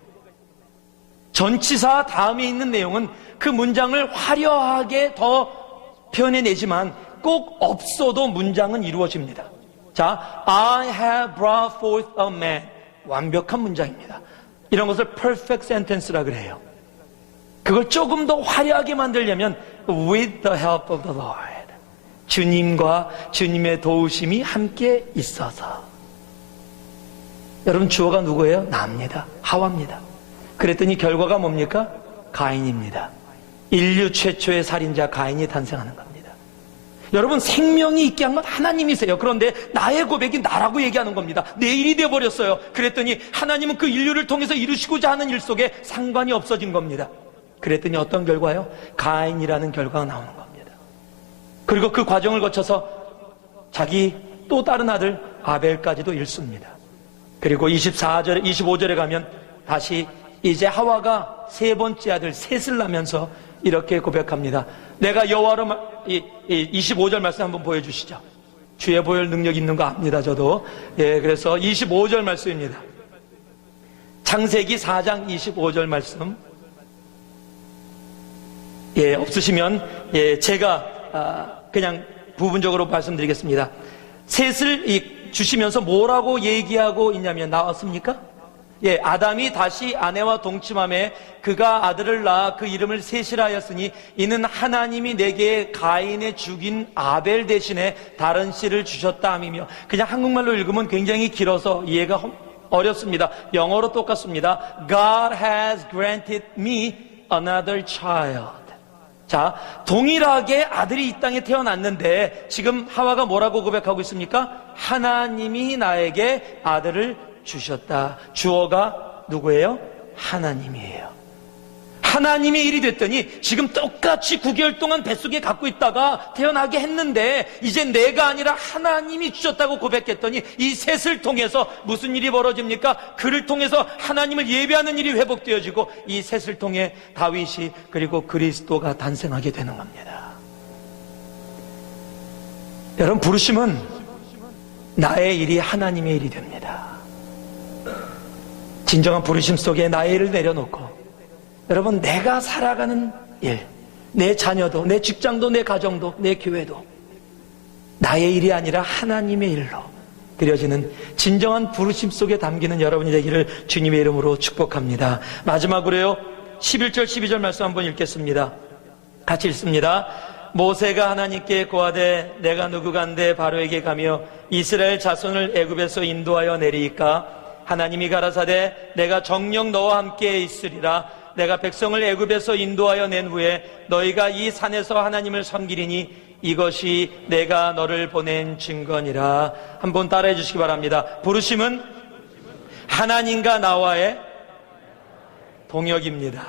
전치사 다음에 있는 내용은 그 문장을 화려하게 더 표현해내지만 꼭 없어도 문장은 이루어집니다. 자, I have brought forth a man. 완벽한 문장입니다. 이런 것을 perfect sentence라 그래요. 그걸 조금 더 화려하게 만들려면 with the help of the Lord. 주님과 주님의 도우심이 함께 있어서. 여러분, 주어가 누구예요? 나입니다. 하와입니다. 그랬더니 결과가 뭡니까? 가인입니다. 인류 최초의 살인자 가인이 탄생하는 겁니다. 여러분, 생명이 있게 한 건 하나님이세요. 그런데 나의 고백이 나라고 얘기하는 겁니다. 내 일이 되어버렸어요. 그랬더니 하나님은 그 인류를 통해서 이루시고자 하는 일 속에 상관이 없어진 겁니다. 그랬더니 어떤 결과요? 가인이라는 결과가 나오는 겁니다. 그리고 그 과정을 거쳐서 자기 또 다른 아들 아벨까지도 잃습니다. 그리고 25절에 가면 다시 이제 하와가 세 번째 아들 셋을 낳으면서 이렇게 고백합니다. 내가 여호와로 25절 말씀 한번 보여주시죠. 주의 보혈 능력 있는 거 압니다, 저도. 예, 그래서 25절 말씀입니다. 창세기 4장 25절 말씀. 예, 없으시면 예, 제가 그냥 부분적으로 말씀드리겠습니다. 셋을 주시면서 뭐라고 얘기하고 있냐면, 나왔습니까? 예, 아담이 다시 아내와 동침함에 그가 아들을 낳아 그 이름을 셋이라 하였으니 이는 하나님이 내게 가인의 죽인 아벨 대신에 다른 씨를 주셨다 함이며. 그냥 한국말로 읽으면 굉장히 길어서 이해가 어렵습니다. 영어로 똑같습니다. God has granted me another child. 자, 동일하게 아들이 이 땅에 태어났는데 지금 하와가 뭐라고 고백하고 있습니까? 하나님이 나에게 아들을 주셨다. 주어가 누구예요? 하나님이에요. 하나님의 일이 됐더니 지금 똑같이 9개월 동안 뱃속에 갖고 있다가 태어나게 했는데 이제 내가 아니라 하나님이 주셨다고 고백했더니 이 셋을 통해서 무슨 일이 벌어집니까? 그를 통해서 하나님을 예배하는 일이 회복되어지고 이 셋을 통해 다윗이 그리고 그리스도가 탄생하게 되는 겁니다. 여러분, 부르심은 나의 일이 하나님의 일이 됩니다. 진정한 부르심 속에 나의 일을 내려놓고, 여러분, 내가 살아가는 일, 내 자녀도, 내 직장도, 내 가정도, 내 교회도 나의 일이 아니라 하나님의 일로 드려지는 진정한 부르심 속에 담기는 여러분이 되기를 주님의 이름으로 축복합니다. 마지막으로요, 11절 12절 말씀 한번 읽겠습니다. 같이 읽습니다. 모세가 하나님께 고하되 내가 누구간데 바로에게 가며 이스라엘 자손을 애굽에서 인도하여 내리이까? 하나님이 가라사대 내가 정녕 너와 함께 있으리라. 내가 백성을 애굽에서 인도하여 낸 후에 너희가 이 산에서 하나님을 섬기리니 이것이 내가 너를 보낸 증거니라. 한번 따라해 주시기 바랍니다. 부르심은 하나님과 나와의 동역입니다.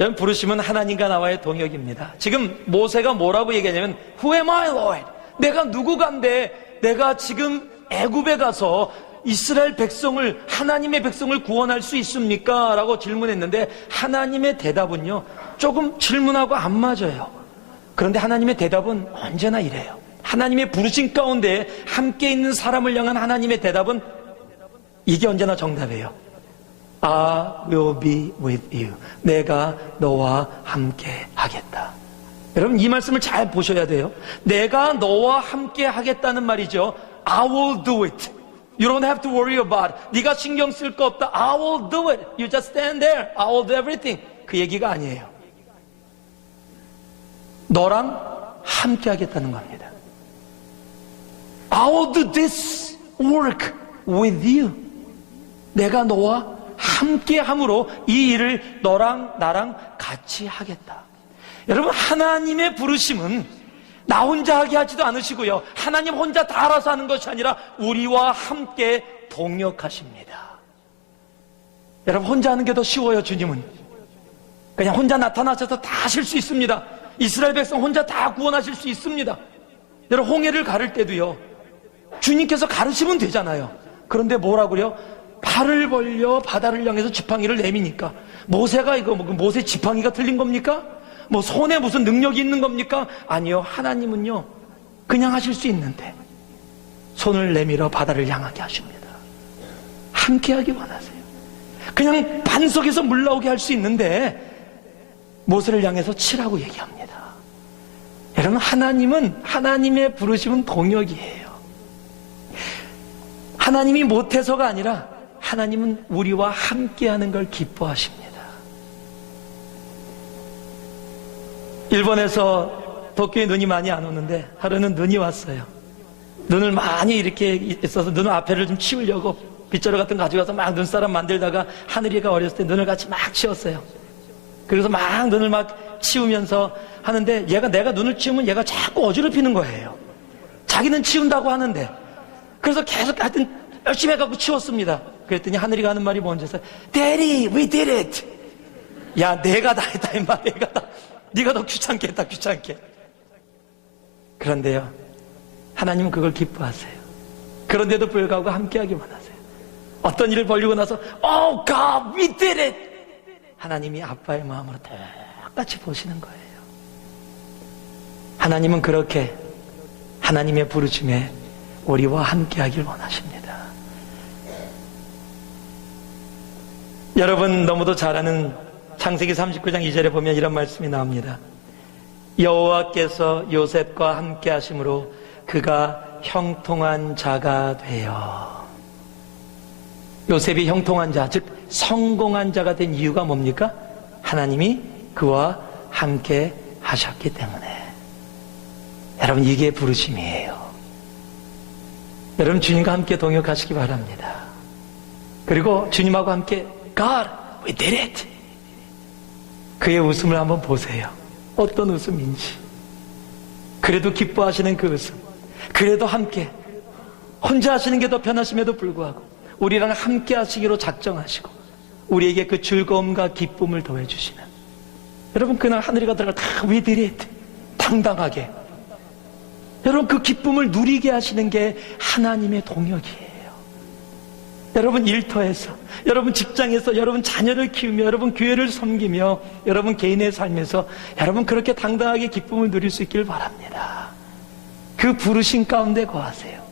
여러분, 부르심은 하나님과 나와의 동역입니다. 지금 모세가 뭐라고 얘기하냐면 Who am I, Lord? 내가 누구간데 내가 지금 애굽에 가서 이스라엘 백성을, 하나님의 백성을 구원할 수 있습니까? 라고 질문했는데 하나님의 대답은요, 조금 질문하고 안 맞아요. 그런데 하나님의 대답은 언제나 이래요. 하나님의 부르심 가운데 함께 있는 사람을 향한 하나님의 대답은 이게 언제나 정답이에요. I will be with you. 내가 너와 함께 하겠다. 여러분, 이 말씀을 잘 보셔야 돼요. 내가 너와 함께 하겠다는 말이죠. I will do it. You don't have to worry about it. 네가 신경 쓸 거 없다. I will do it. You just stand there. I will do everything. 그 얘기가 아니에요. 너랑 함께 하겠다는 겁니다. I'll do this work with you. 내가 너와 함께 함으로 이 일을 너랑 나랑 같이 하겠다. 여러분, 하나님의 부르심은 나 혼자 하게 하지도 않으시고요, 하나님 혼자 다 알아서 하는 것이 아니라 우리와 함께 동역하십니다. 여러분, 혼자 하는 게 더 쉬워요. 주님은 그냥 혼자 나타나셔서 다 하실 수 있습니다. 이스라엘 백성 혼자 다 구원하실 수 있습니다. 여러분, 홍해를 가를 때도요, 주님께서 가르치면 되잖아요. 그런데 뭐라고요? 팔을 벌려 바다를 향해서 지팡이를 내미니까, 모세가 이거 모세 지팡이가 틀린 겁니까? 뭐 손에 무슨 능력이 있는 겁니까? 아니요, 하나님은요 그냥 하실 수 있는데 손을 내밀어 바다를 향하게 하십니다. 함께 하기 원하세요. 그냥 반석에서 물 나오게 할 수 있는데 모세를 향해서 치라고 얘기합니다. 여러분, 하나님은, 하나님의 부르심은 동역이에요. 하나님이 못해서가 아니라 하나님은 우리와 함께하는 걸 기뻐하십니다. 일본에서 도쿄에 눈이 많이 안 오는데 하루는 눈이 왔어요. 눈을 많이 이렇게 있어서 눈 앞에를 좀 치우려고 빗자루 같은 거 가져가서 막 눈사람 만들다가 하늘이가 어렸을 때 눈을 같이 막 치웠어요. 그래서 막 눈을 막 치우면서 하는데 내가 눈을 치우면 얘가 자꾸 어지럽히는 거예요. 자기는 치운다고 하는데. 그래서 계속 하여튼 열심히 해갖고 치웠습니다. 그랬더니 하늘이가 하는 말이 뭔지 아세요? Daddy, we did it. 야, 내가 다 했다, 임마, 내가 다. 네가 더 귀찮게 했다, 귀찮게. 그런데요, 하나님은 그걸 기뻐하세요. 그런데도 불구하고 함께하기 원하세요. 어떤 일을 벌리고 나서 Oh God, we did it. 하나님이 아빠의 마음으로 똑같이 보시는 거예요. 하나님은 그렇게 하나님의 부르심에 우리와 함께하길 원하십니다. 여러분 너무도 잘 아는 창세기 39장 2절에 보면 이런 말씀이 나옵니다. 여호와께서 요셉과 함께 하심으로 그가 형통한 자가 되어. 요셉이 형통한 자, 즉 성공한 자가 된 이유가 뭡니까? 하나님이 그와 함께 하셨기 때문에. 여러분, 이게 부르심이에요. 여러분, 주님과 함께 동역하시기 바랍니다. 그리고 주님하고 함께 God, we did it. 그의 웃음을 한번 보세요. 어떤 웃음인지. 그래도 기뻐하시는 그 웃음. 그래도 함께. 혼자 하시는 게 더 편하심에도 불구하고 우리랑 함께 하시기로 작정하시고 우리에게 그 즐거움과 기쁨을 더해주시는. 여러분, 그날 하늘이가 들어갈 다 we did it. 당당하게. 여러분, 그 기쁨을 누리게 하시는 게 하나님의 동역이에요. 여러분, 일터에서, 여러분 직장에서, 여러분 자녀를 키우며, 여러분 교회를 섬기며, 여러분 개인의 삶에서 여러분 그렇게 당당하게 기쁨을 누릴 수 있길 바랍니다. 그 부르심 가운데 거하세요.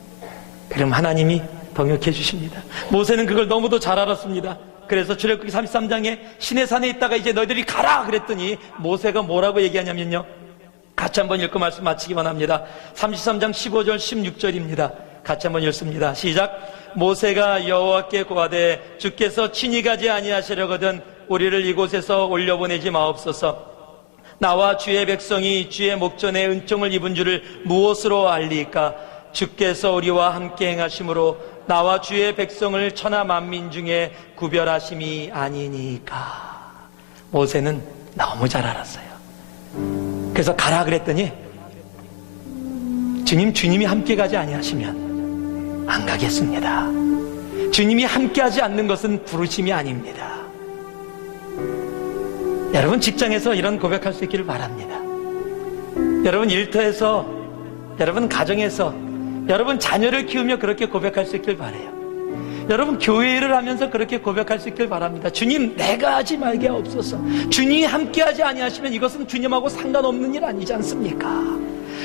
그럼 하나님이 동역해 주십니다. 모세는 그걸 너무도 잘 알았습니다. 그래서 출애굽기 33장에 시내산에 있다가 이제 너희들이 가라 그랬더니 모세가 뭐라고 얘기하냐면요, 같이 한번 읽고 말씀 마치기만 합니다. 33장 15절 16절입니다. 같이 한번 읽습니다. 시작. 모세가 여호와께 고하되 주께서 친히 가지 아니하시려거든 우리를 이곳에서 올려보내지 마옵소서. 나와 주의 백성이 주의 목전에 은총을 입은 줄을 무엇으로 알리까? 주께서 우리와 함께 행하심으로 나와 주의 백성을 천하 만민 중에 구별하심이 아니니까. 모세는 너무 잘 알았어요. 그래서 가라 그랬더니 주님이 함께 가지 아니하시면 안 가겠습니다. 주님이 함께하지 않는 것은 부르심이 아닙니다. 여러분, 직장에서 이런 고백할 수 있기를 바랍니다. 여러분, 일터에서, 여러분 가정에서, 여러분 자녀를 키우며 그렇게 고백할 수 있길 바라요. 여러분, 교회를 하면서 그렇게 고백할 수 있길 바랍니다. 주님, 내가 하지 말게 하옵소서. 주님이 함께하지 아니하시면 이것은 주님하고 상관없는 일 아니지 않습니까?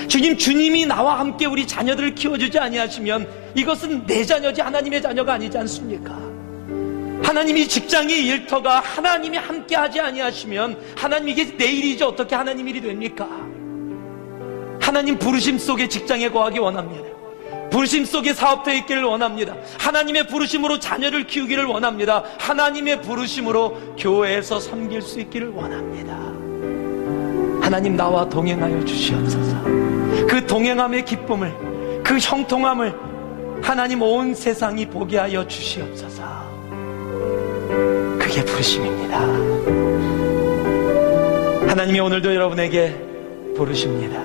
주님이 나와 함께 우리 자녀들을 키워주지 아니하시면 이것은 내 자녀지 하나님의 자녀가 아니지 않습니까? 하나님이 직장이 일터가 하나님이 함께하지 아니하시면 하나님 이게 내 일이지 어떻게 하나님 일이 됩니까? 하나님 부르심 속에 직장에 거하기 원합니다. 부르심 속에 사업터에 있기를 원합니다. 하나님의 부르심으로 자녀를 키우기를 원합니다. 하나님의 부르심으로 교회에서 섬길 수 있기를 원합니다. 하나님, 나와 동행하여 주시옵소서. 그 동행함의 기쁨을, 그 그 형통함을 하나님 온 세상이 보게 하여 주시옵소서. 그게 부르심입니다. 하나님이 오늘도 여러분에게 부르십니다.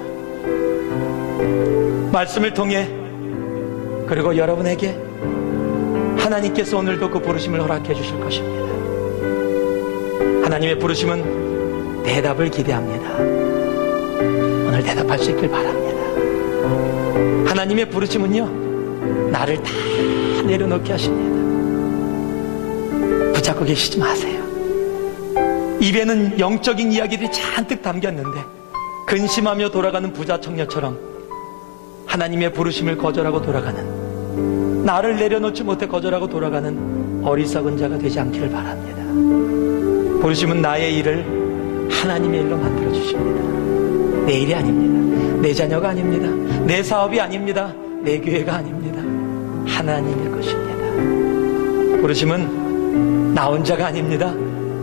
말씀을 통해, 그리고 여러분에게 하나님께서 오늘도 그 부르심을 허락해 주실 것입니다. 하나님의 부르심은 대답을 기대합니다. 오늘 대답할 수 있길 바랍니다. 하나님의 부르심은요, 나를 다 내려놓게 하십니다. 붙잡고 계시지 마세요. 입에는 영적인 이야기들이 잔뜩 담겼는데 근심하며 돌아가는 부자 청년처럼 하나님의 부르심을 거절하고 돌아가는, 나를 내려놓지 못해 거절하고 돌아가는 어리석은 자가 되지 않기를 바랍니다. 부르심은 나의 일을 하나님의 일로 만들어 주십니다. 내 일이 아닙니다. 내 자녀가 아닙니다. 내 사업이 아닙니다. 내 교회가 아닙니다. 하나님의 것입니다. 부르심은 나 혼자가 아닙니다.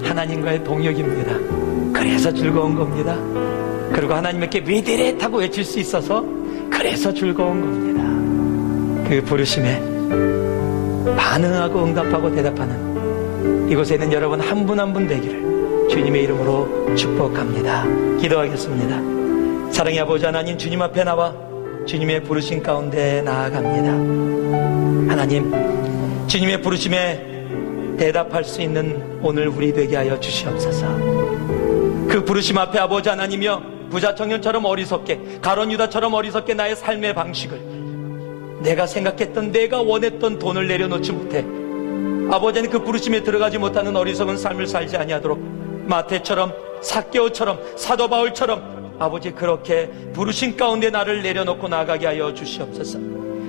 하나님과의 동역입니다. 그래서 즐거운 겁니다. 그리고 하나님께 위대했다고 외칠 수 있어서 그래서 즐거운 겁니다. 그 부르심에 반응하고 응답하고 대답하는 이곳에 있는 여러분 한 분 한 분 되기를 주님의 이름으로 축복합니다. 기도하겠습니다. 사랑의 아버지 하나님, 주님 앞에 나와 주님의 부르심 가운데 나아갑니다. 하나님, 주님의 부르심에 대답할 수 있는 오늘 우리 되게 하여 주시옵소서. 그 부르심 앞에 아버지 하나님이여, 부자 청년처럼 어리석게, 가룟 유다처럼 어리석게 나의 삶의 방식을, 내가 생각했던, 내가 원했던 돈을 내려놓지 못해 아버지는 그 부르심에 들어가지 못하는 어리석은 삶을 살지 아니하도록 마태처럼, 삭개오처럼, 사도 바울처럼 아버지 그렇게 부르심 가운데 나를 내려놓고 나아가게 하여 주시옵소서.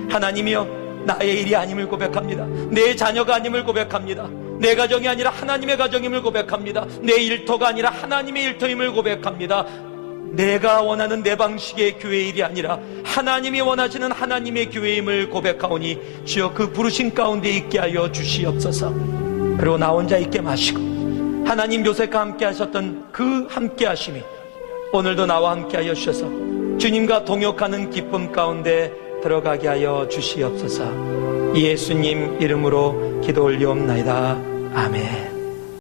하나님이여, 나의 일이 아님을 고백합니다. 내 자녀가 아님을 고백합니다. 내 가정이 아니라 하나님의 가정임을 고백합니다. 내 일터가 아니라 하나님의 일터임을 고백합니다. 내가 원하는 내 방식의 교회 일이 아니라 하나님이 원하시는 하나님의 교회임을 고백하오니 주여 그 부르심 가운데 있게 하여 주시옵소서. 그리고 나 혼자 있게 마시고 하나님 요셉과 함께 하셨던 그 함께 하심이 오늘도 나와 함께 하여 주셔서 주님과 동역하는 기쁨 가운데 들어가게 하여 주시옵소서. 예수님 이름으로 기도 올리옵나이다. 아멘.